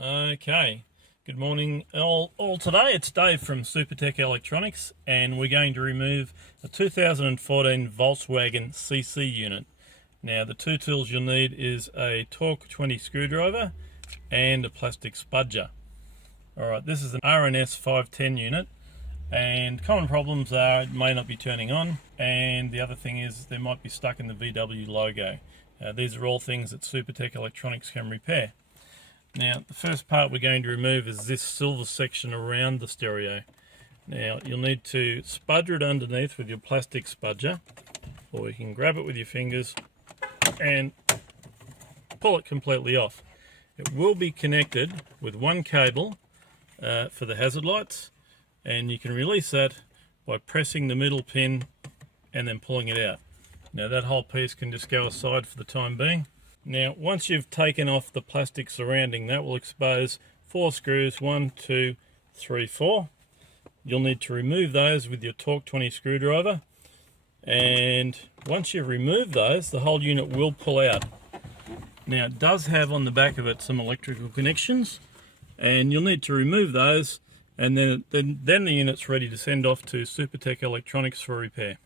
Okay, good morning all today. It's Dave from Supertech Electronics, and we're going to remove a 2014 Volkswagen CC unit. Now the two tools you'll need is a torque 20 screwdriver and a plastic spudger. Alright, this is an RNS 510 unit, and common problems are it may not be turning on, and the other thing is they might be stuck in the VW logo. These are all things that Supertech Electronics can repair. Now, the first part we're going to remove is this silver section around the stereo. Now, you'll need to spudger it underneath with your plastic spudger, or you can grab it with your fingers and pull it completely off. It will be connected with one cable for the hazard lights, and you can release that by pressing the middle pin and then pulling it out. Now, that whole piece can just go aside for the time being. Now, once you've taken off the plastic surrounding, that will expose 4 screws, 1, 2, 3, 4. You'll need to remove those with your torque 20 screwdriver. And once you've removed those, the whole unit will pull out. Now, it does have on the back of it some electrical connections, and you'll need to remove those, and then the unit's ready to send off to Supertech Electronics for repair.